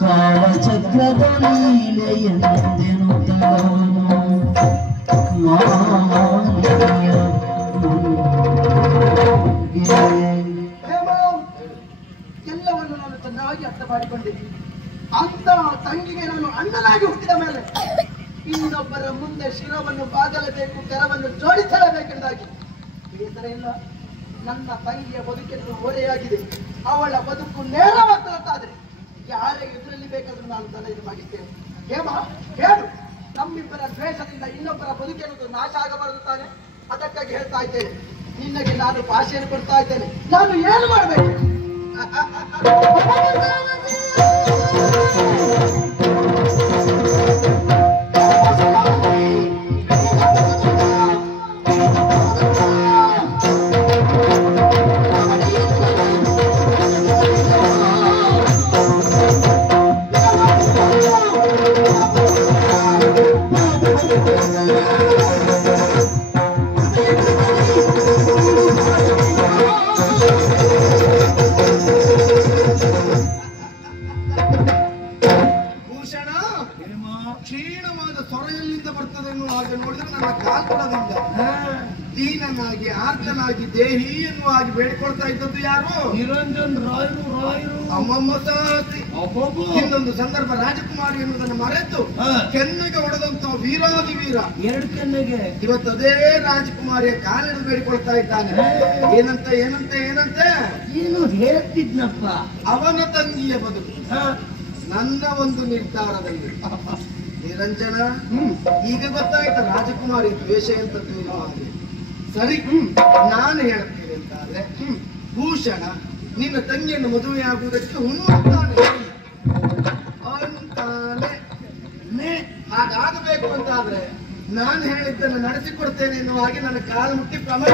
ಕಾಲಚಕ್ರದ ಲೀಲೆಯೆಂದೆನು ಎಲ್ಲವನ್ನು ನಾನು ಚೆನ್ನಾಗಿ ಅರ್ಥ ಮಾಡಿಕೊಂಡಿದ್ದೀನಿ. ಅಂತ ತಂಗಿಗೆ ನಾನು ಅಣ್ಣನಾಗಿ ಹುಟ್ಟಿದ ಮೇಲೆ ಇನ್ನೊಬ್ಬರ ಮುಂದೆ ಶಿರವನ್ನು ಬಾಗಲೇಬೇಕು, ಕರವನ್ನು ಜೋಡಿಸಲೇಬೇಕೆಂದಾಗಿ ಬೇಸರ ಇಲ್ಲ. ನನ್ನ ತಂಗಿಯ ಬದುಕೆಂದು ಹೊರೆಯಾಗಿದೆ. ಅವಳ ಬದುಕು ನೇರವಾಗ್ತಾದ್ರೆ ಯಾರೇ ಎದುರಲ್ಲಿ ಬೇಕಾದ್ರೂ ನಾನು ತಲೆ ಇದು ಮಾಡಿದ್ದೇನೆ. ಹೇಳು, ನಮ್ಮಿಬ್ಬರ ದ್ವೇಷದಿಂದ ಇನ್ನೊಬ್ಬರ ಬದುಕೆನ್ನುವುದು ನಾಶ ಆಗಬಾರದು ತಾನೆ? ಅದಕ್ಕಾಗಿ ಹೇಳ್ತಾ ಇದ್ದೇನೆ, ನಿನ್ನಗೆ ನಾನು ಭಾಷೆಯನ್ನು ಕೊಡ್ತಾ ಇದ್ದೇನೆ. ನಾನು ಏನು ಮಾಡಬೇಕು? ಕ್ಷೀಣವಾದ ಸೊರೆಯಲ್ಲಿಂದ ಬರ್ತದೆ ಎನ್ನುವ ಹಾಗೆ ನೋಡಿದ್ರೆ ನನ್ನ ಕಾಲ್ಪಡದಿಂದ ದೀನನಾಗಿ ಆರ್ತನಾಗಿ ದೇಹಿ ಎನ್ನುವ ಹಾಗೆ ಬೇಡಿಕೊಳ್ತಾ ಇದ್ದದ್ದು ಯಾರು? ನಿರಂಜನ್ ರಾಯರು ಅಮ್ಮಮ್ಮ ಸಾತಿ. ಇನ್ನೊಂದು ಸಂದರ್ಭ ರಾಜಕುಮಾರಿ ಎನ್ನುವುದನ್ನು ಮರೆತು ಕೆನ್ನೆಗೆ ಹೊಡೆದಂತ ವೀರಾದಿ ವೀರ ಎರಡು ಕೆನ್ನೆಗೆ ಇವತ್ತು ಅದೇ ರಾಜಕುಮಾರಿಯ ಕಾಲಿಡಿದು ಬೇಡಿಕೊಳ್ತಾ ಇದ್ದಾನೆ. ಏನಂತೆ ಏನಂತೆ ಏನಂತೆ ಏನು ಹೇಳ್ತಿದ್ನಪ್ಪ? ಅವನ ತಂಗಿಯ ಬದುಕು ನನ್ನ ಒಂದು ನಿರ್ಧಾರದಲ್ಲಿ. ನಿರಂಜನ, ಈಗ ಗೊತ್ತಾಯ್ತು ರಾಜಕುಮಾರಿ ದ್ವೇಷ ಎಂತದ್ದು. ಸರಿ, ನಾನು ಹೇಳ್ತೇನೆ ಅಂತಾದ್ರೆ ಭೂಷಣ ನಿನ್ನ ತಂಗಿಯನ್ನು ಮದುವೆಯಾಗುವುದಕ್ಕೆ ಹುಣ್ಣುತ್ತಾನೆ ಅಂತಾನೆ. ಹಾಗಾಗಬೇಕು ಅಂತಾದ್ರೆ ನಾನು ಹೇಳಿದ್ದನ್ನು ನಡೆಸಿಕೊಡ್ತೇನೆ ಎನ್ನುವ ಹಾಗೆ ನನ್ನ ಕಾಲು ಮುಟ್ಟಿ ಪ್ರಮಾಣ